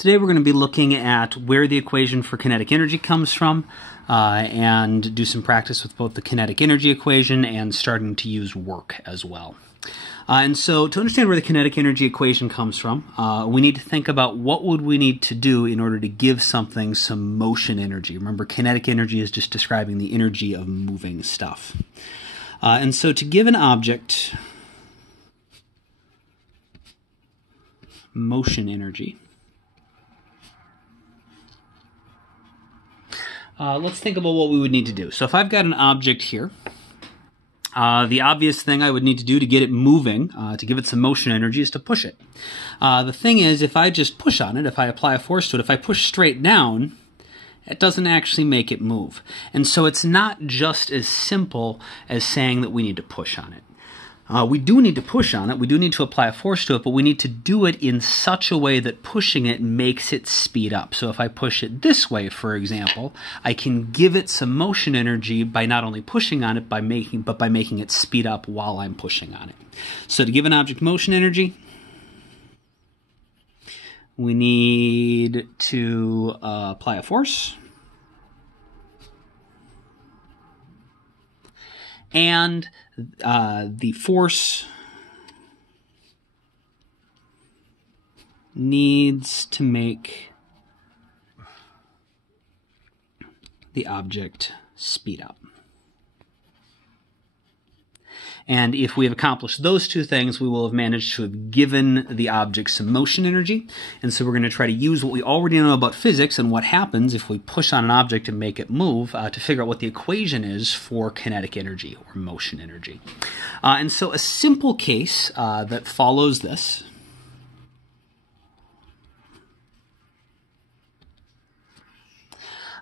Today we're going to be looking at where the equation for kinetic energy comes from and do some practice with both the kinetic energy equation and starting to use work as well. And so to understand where the kinetic energy equation comes from, we need to think about what would we need to do in order to give something some motion energy. Remember, kinetic energy is just describing the energy of moving stuff. And so to give an object motion energy, let's think about what we would need to do. So if I've got an object here, the obvious thing I would need to do to get it moving, to give it some motion energy, is to push it. The thing is, if I just push on it, if I apply a force to it, if I push straight down, it doesn't actually make it move. And so it's not just as simple as saying that we need to push on it. We do need to push on it, we do need to apply a force to it, but we need to do it in such a way that pushing it makes it speed up. So if I push it this way, for example, I can give it some motion energy by not only pushing on it, but by making it speed up while I'm pushing on it. So to give an object motion energy, we need to apply a force. And the force needs to make the object speed up. And if we have accomplished those two things, we will have managed to have given the object some motion energy. And so we're going to try to use what we already know about physics and what happens if we push on an object and make it move to figure out what the equation is for kinetic energy or motion energy. And so a simple case that follows this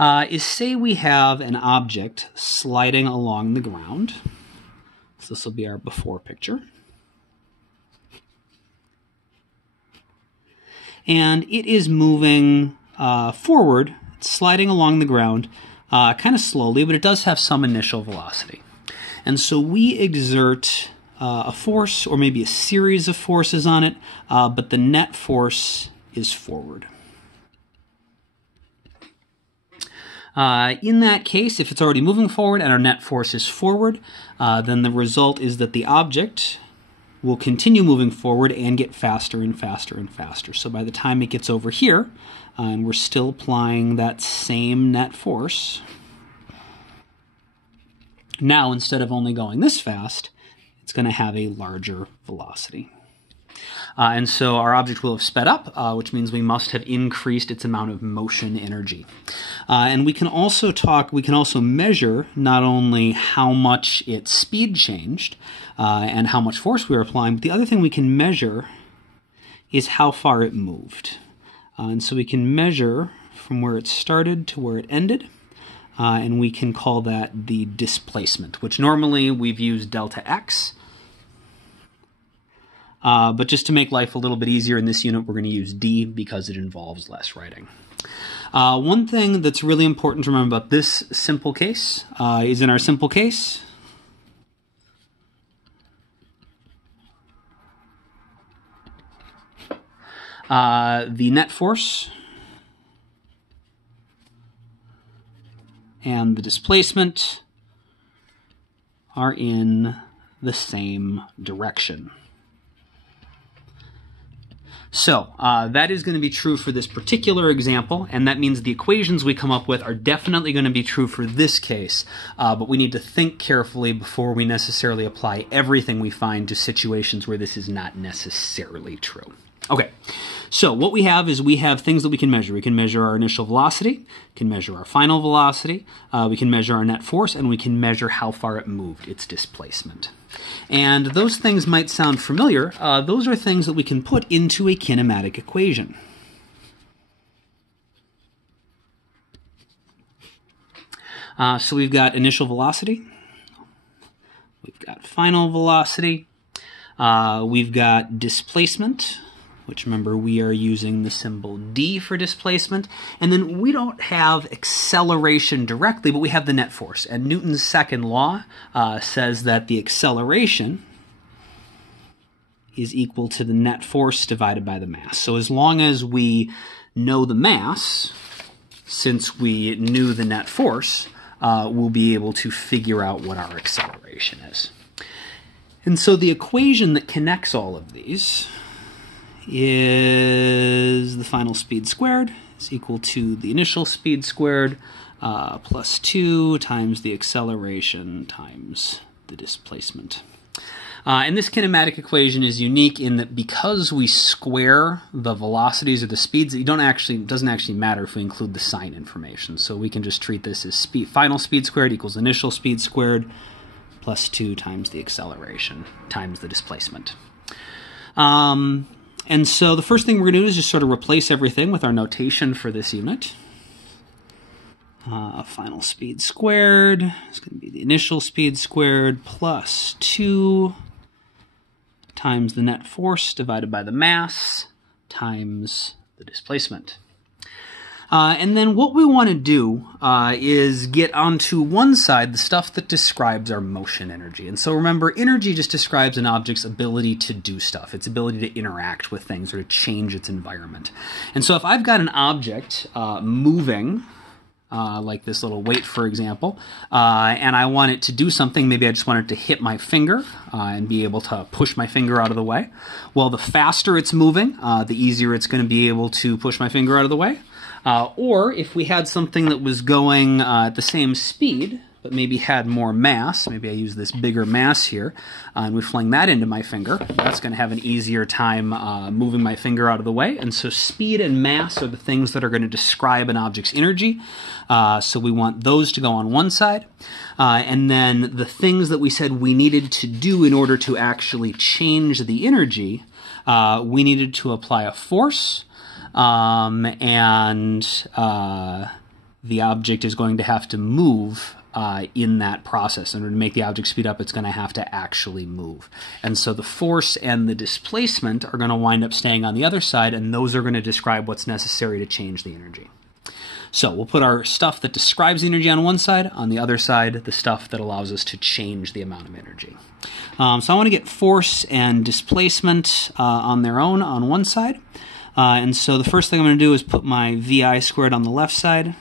is, say we have an object sliding along the ground. So this will be our before picture. And it is moving forward, sliding along the ground kind of slowly, but it does have some initial velocity. And so we exert a force, or maybe a series of forces on it, but the net force is forward. In that case, if it's already moving forward and our net force is forward, then the result is that the object will continue moving forward and get faster and faster and faster. So by the time it gets over here, and we're still applying that same net force, now instead of only going this fast, it's going to have a larger velocity. And so our object will have sped up, which means we must have increased its amount of motion energy. And we can also measure not only how much its speed changed and how much force we were applying, but the other thing we can measure is how far it moved. And so we can measure from where it started to where it ended, and we can call that the displacement, which normally we've used delta x. But just to make life a little bit easier in this unit, we're going to use d because it involves less writing. One thing that's really important to remember about this simple case is in our simple case, the net force and the displacement are in the same direction. So that is going to be true for this particular example, and that means the equations we come up with are definitely going to be true for this case, but we need to think carefully before we necessarily apply everything we find to situations where this is not necessarily true. Okay, so what we have is we have things that we can measure. We can measure our initial velocity, we can measure our final velocity, we can measure our net force, and we can measure how far it moved, its displacement. And those things might sound familiar. Those are things that we can put into a kinematic equation. So we've got initial velocity, we've got final velocity, we've got displacement, which, remember, we are using the symbol d for displacement. And then we don't have acceleration directly, but we have the net force. And Newton's second law says that the acceleration is equal to the net force divided by the mass. So as long as we know the mass, since we knew the net force, we'll be able to figure out what our acceleration is. And so the equation that connects all of these is the final speed squared is equal to the initial speed squared plus 2 times the acceleration times the displacement. And this kinematic equation is unique in that because we square the velocities or the speeds, it doesn't actually matter if we include the sign information. So we can just treat this as final speed squared equals initial speed squared plus 2 times the acceleration times the displacement. And so the first thing we're going to do is just sort of replace everything with our notation for this unit. Final speed squared is going to be the initial speed squared plus 2 times the net force divided by the mass times the displacement. And then what we want to do is get onto one side the stuff that describes our motion energy. And so remember, energy just describes an object's ability to do stuff, its ability to interact with things or to change its environment. And so if I've got an object moving, like this little weight, for example, and I want it to do something, maybe I just want it to hit my finger and be able to push my finger out of the way. Well, the faster it's moving, the easier it's going to be able to push my finger out of the way. Or if we had something that was going at the same speed, but maybe had more mass, maybe I use this bigger mass here, and we fling that into my finger, that's going to have an easier time moving my finger out of the way. And so speed and mass are the things that are going to describe an object's energy. So we want those to go on one side. And then the things that we said we needed to do in order to actually change the energy, we needed to apply a force, and the object is going to have to move in that process. In order to make the object speed up, it's going to have to actually move. And so the force and the displacement are going to wind up staying on the other side, and those are going to describe what's necessary to change the energy. So we'll put our stuff that describes the energy on one side, on the other side, the stuff that allows us to change the amount of energy. So I want to get force and displacement on their own on one side. And so the first thing I'm going to do is put my VI squared on the left side.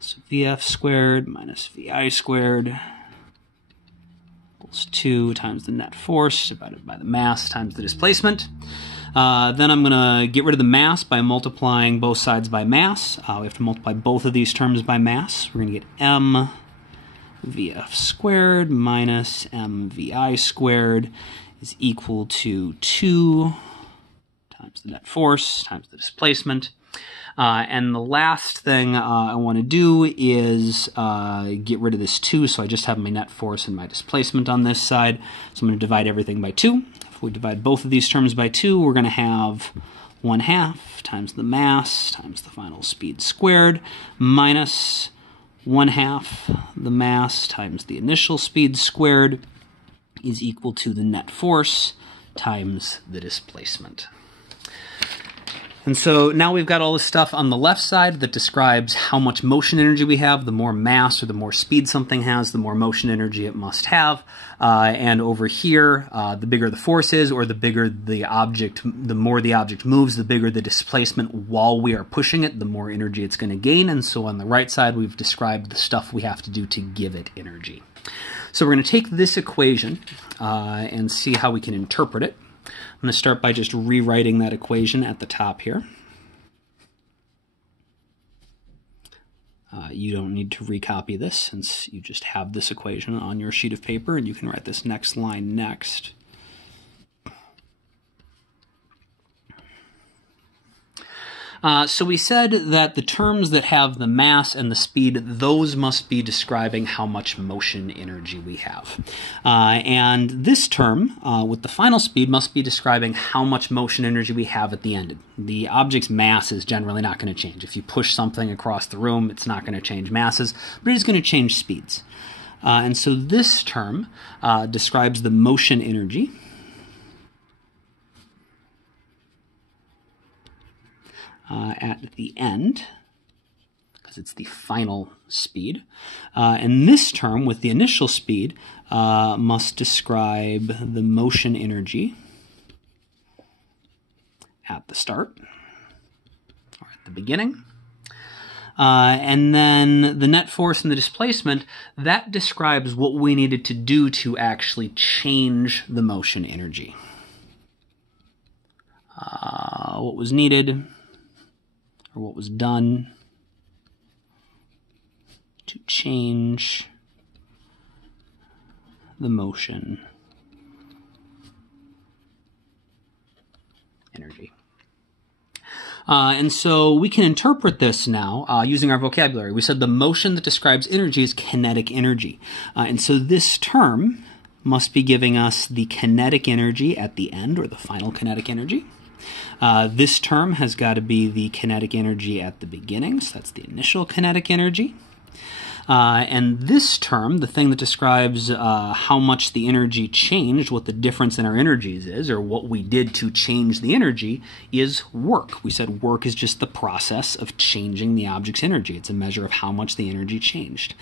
So VF squared minus VI squared equals 2 times the net force divided by the mass times the displacement. Then I'm going to get rid of the mass by multiplying both sides by mass. We have to multiply both of these terms by mass. We're going to get m VF squared minus m VI squared is equal to 2 times the net force times the displacement. And the last thing I want to do is get rid of this 2, so I just have my net force and my displacement on this side. So I'm going to divide everything by 2. If we divide both of these terms by 2, we're going to have 1/2 times the mass times the final speed squared minus 1/2 the mass times the initial speed squared is equal to the net force times the displacement. And so now we've got all this stuff on the left side that describes how much motion energy we have. The more mass or the more speed something has, the more motion energy it must have. And over here, the bigger the force is, or the bigger the object, the more the object moves, the bigger the displacement while we are pushing it, the more energy it's going to gain. And so on the right side, we've described the stuff we have to do to give it energy. So we're going to take this equation and see how we can interpret it. I'm going to start by just rewriting that equation at the top here. You don't need to recopy this since you just have this equation on your sheet of paper, and you can write this next line next. So we said that the terms that have the mass and the speed, those must be describing how much motion energy we have. And this term, with the final speed, must be describing how much motion energy we have at the end. The object's mass is generally not going to change. If you push something across the room, it's not going to change masses, but it is going to change speeds. And so this term describes the motion energy. At the end, because it's the final speed. And this term, with the initial speed, must describe the motion energy at the start. the beginning. And then the net force and the displacement, that describes what we needed to do to actually change the motion energy. What was needed, or what was done to change the motion energy. And so we can interpret this now using our vocabulary. We said the motion that describes energy is kinetic energy. And so this term must be giving us the kinetic energy at the end, or the final kinetic energy. This term has got to be the kinetic energy at the beginning, so that's the initial kinetic energy. And this term, the thing that describes how much the energy changed, what the difference in our energies is, or what we did to change the energy, is work. We said work is just the process of changing the object's energy. It's a measure of how much the energy changed.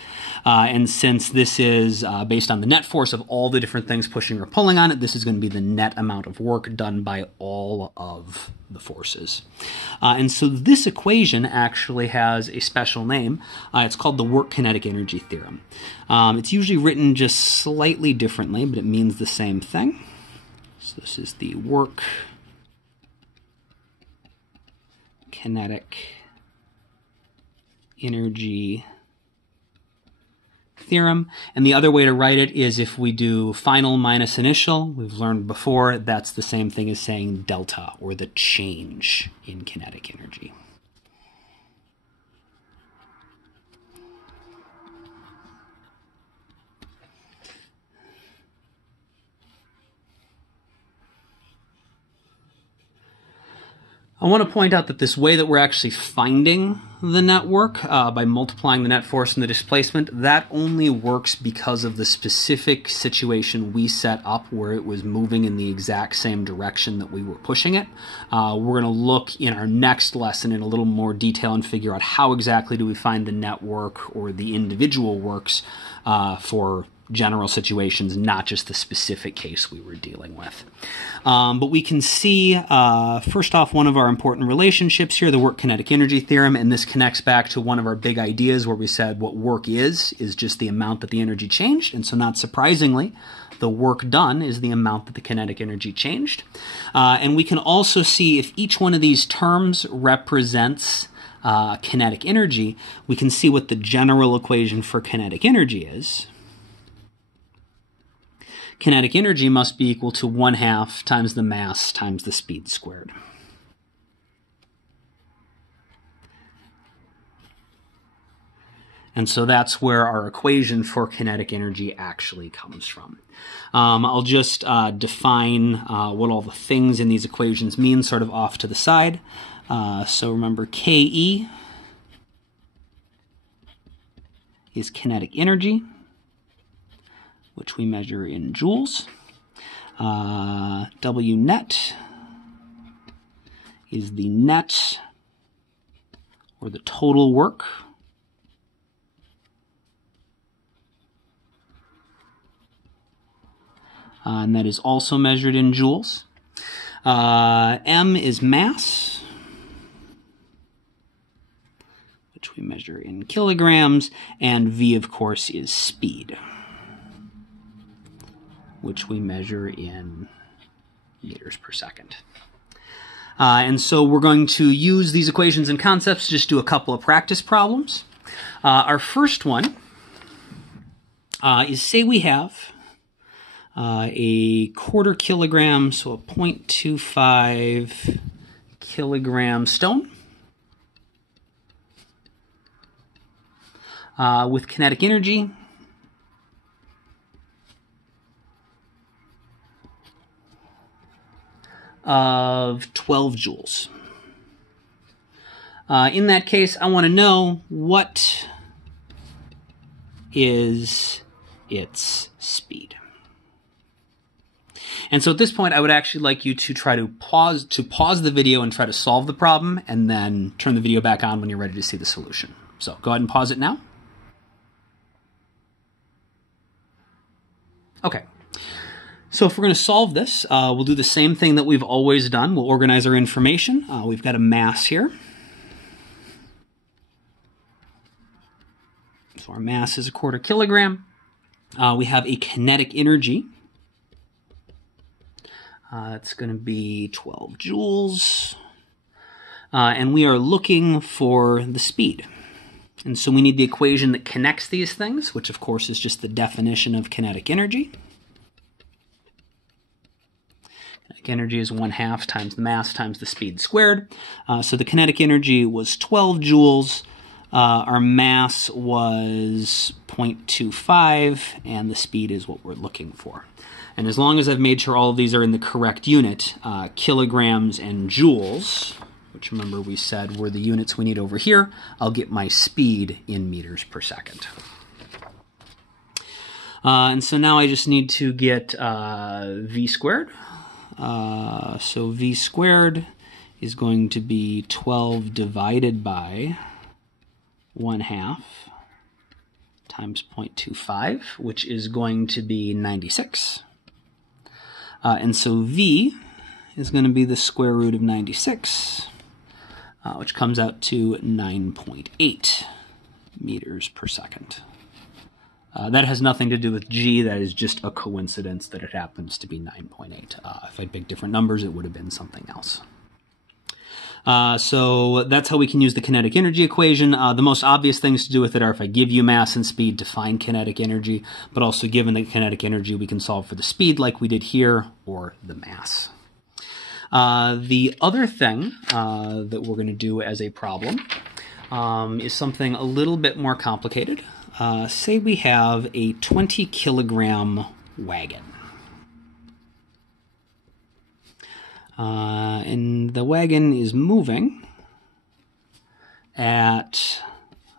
And since this is based on the net force of all the different things pushing or pulling on it, this is going to be the net amount of work done by all of the forces. And so this equation actually has a special name. It's called the work-kinetic energy theorem. It's usually written just slightly differently, but it means the same thing. So this is the work-kinetic energy theorem. And the other way to write it is if we do final minus initial. We've learned before that's the same thing as saying delta, or the change in kinetic energy. I want to point out that this way that we're actually finding the net work by multiplying the net force and the displacement, that only works because of the specific situation we set up where it was moving in the exact same direction that we were pushing it. We're going to look in our next lesson in a little more detail and figure out how exactly do we find the net work or the individual works for general situations, not just the specific case we were dealing with. But we can see, first off, one of our important relationships here, the work-kinetic energy theorem, and this connects back to one of our big ideas where we said what work is just the amount that the energy changed, and so not surprisingly, the work done is the amount that the kinetic energy changed. And we can also see if each one of these terms represents kinetic energy, we can see what the general equation for kinetic energy is. Kinetic energy must be equal to 1/2 times the mass times the speed squared. And so that's where our equation for kinetic energy actually comes from. I'll just define what all the things in these equations mean sort of off to the side. So remember, KE is kinetic energy, which we measure in joules. W net is the net, or the total work, and that is also measured in joules. M is mass, which we measure in kilograms, and V, of course, is speed, which we measure in meters per second. And so we're going to use these equations and concepts to just do a couple of practice problems. Our first one is, say we have a 1/4 kilogram, so a 0.25 kilogram stone with kinetic energy of 12 joules. In that case, I want to know what is its speed. And so at this point, I would actually like you to try to pause the video and try to solve the problem, and then turn the video back on when you're ready to see the solution. So go ahead and pause it now. Okay. So if we're going to solve this, we'll do the same thing that we've always done. We'll organize our information. We've got a mass here. So our mass is 1/4 kilogram. We have a kinetic energy. It's going to be 12 joules. And we are looking for the speed. And so we need the equation that connects these things, which of course is just the definition of kinetic energy. Kinetic energy is 1/2 times the mass times the speed squared. So the kinetic energy was 12 joules. Our mass was 0.25, and the speed is what we're looking for. And as long as I've made sure all of these are in the correct unit, kilograms and joules, which remember we said were the units we need over here, I'll get my speed in meters per second. And so now I just need to get v squared. So v squared is going to be 12 divided by 1/2 times 0.25, which is going to be 96. And so v is going to be the square root of 96, which comes out to 9.8 meters per second. That has nothing to do with g. That is just a coincidence that it happens to be 9.8. If I'd picked different numbers, it would have been something else. So that's how we can use the kinetic energy equation. The most obvious things to do with it are if I give you mass and speed to find kinetic energy, but also given the kinetic energy, we can solve for the speed like we did here, or the mass. The other thing that we're going to do as a problem is something a little bit more complicated. Say we have a 20 kilogram wagon. And the wagon is moving at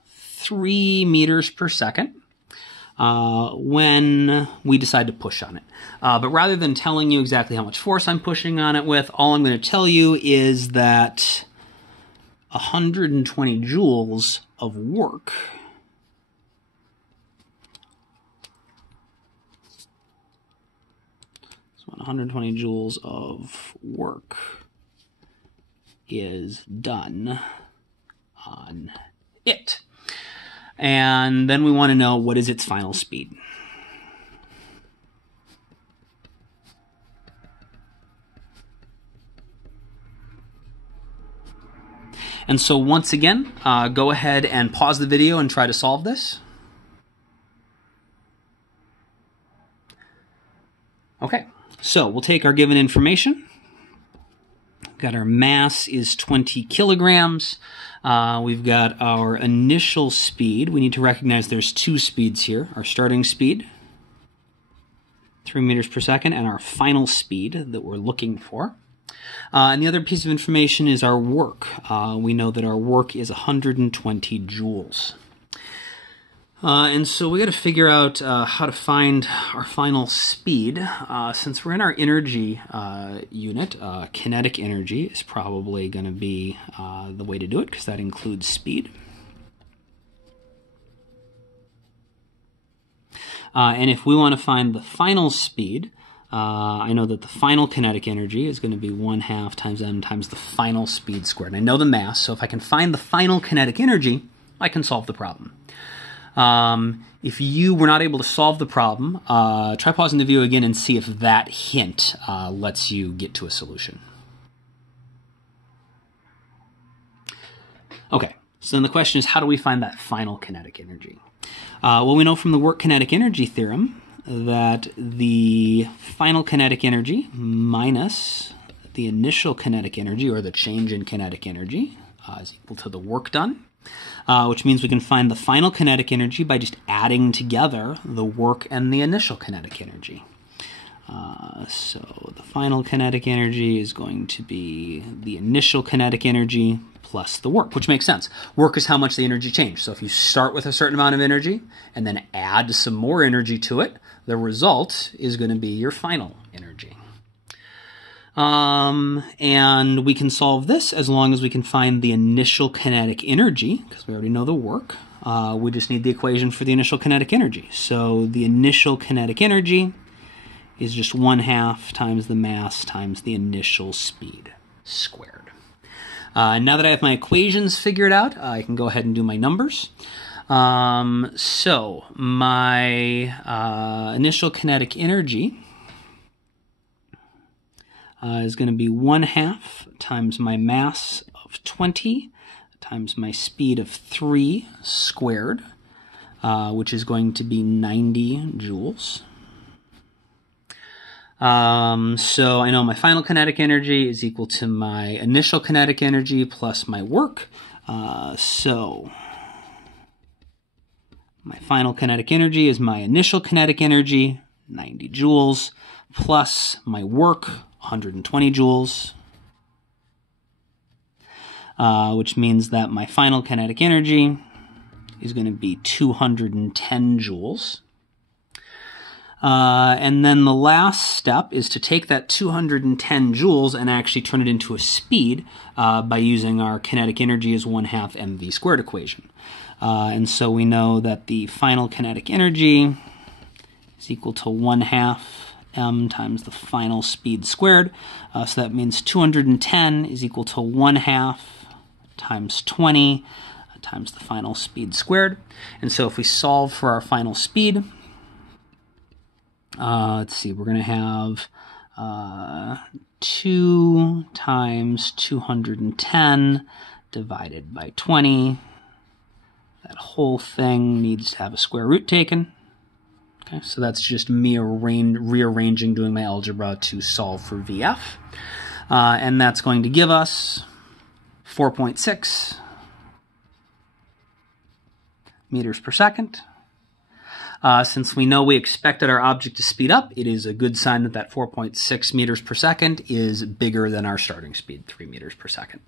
3 meters per second when we decide to push on it. But rather than telling you exactly how much force I'm pushing on it with, all I'm going to tell you is that 120 joules of work so 120 joules of work is done on it. And then we want to know what is its final speed. And so once again, go ahead and pause the video and try to solve this. Okay, so we'll take our given information. We've got our mass is 20 kilograms. We've got our initial speed. We need to recognize there's two speeds here. Our starting speed, 3 meters per second, and our final speed that we're looking for. And the other piece of information is our work. We know that our work is 120 joules. And so we got to figure out how to find our final speed. Since we're in our energy unit, kinetic energy is probably going to be the way to do it, because that includes speed. And if we want to find the final speed, I know that the final kinetic energy is going to be 1/2 times m times the final speed squared. And I know the mass, so if I can find the final kinetic energy, I can solve the problem. If you were not able to solve the problem, try pausing the video again and see if that hint lets you get to a solution. Okay, so then the question is, how do we find that final kinetic energy? Well, we know from the work-kinetic energy theorem that the final kinetic energy minus the initial kinetic energy, or the change in kinetic energy, is equal to the work done, which means we can find the final kinetic energy by just adding together the work and the initial kinetic energy. So the final kinetic energy is going to be the initial kinetic energy plus the work, which makes sense. Work is how much the energy changed. So if you start with a certain amount of energy and then add some more energy to it, the result is going to be your final energy. And we can solve this as long as we can find the initial kinetic energy, because we already know the work. We just need the equation for the initial kinetic energy. So the initial kinetic energy is just 1/2 times the mass times the initial speed squared. Now that I have my equations figured out, I can go ahead and do my numbers. So my initial kinetic energy is going to be 1/2 times my mass of 20 times my speed of 3 squared, which is going to be 90 joules. So I know my final kinetic energy is equal to my initial kinetic energy plus my work. So my final kinetic energy is my initial kinetic energy, 90 joules, plus my work, 120 joules, which means that my final kinetic energy is going to be 210 joules. And then the last step is to take that 210 joules and actually turn it into a speed by using our kinetic energy as 1/2 mv squared equation. And so we know that the final kinetic energy is equal to 1/2 m times the final speed squared. So that means 210 is equal to 1/2 times 20 times the final speed squared. And so if we solve for our final speed, let's see, we're going to have 2 times 210 divided by 20. That whole thing needs to have a square root taken. Okay, so that's just me rearranging, doing my algebra to solve for VF. And that's going to give us 4.6 meters per second. Since we know we expected our object to speed up, it is a good sign that that 4.6 meters per second is bigger than our starting speed, 3 meters per second.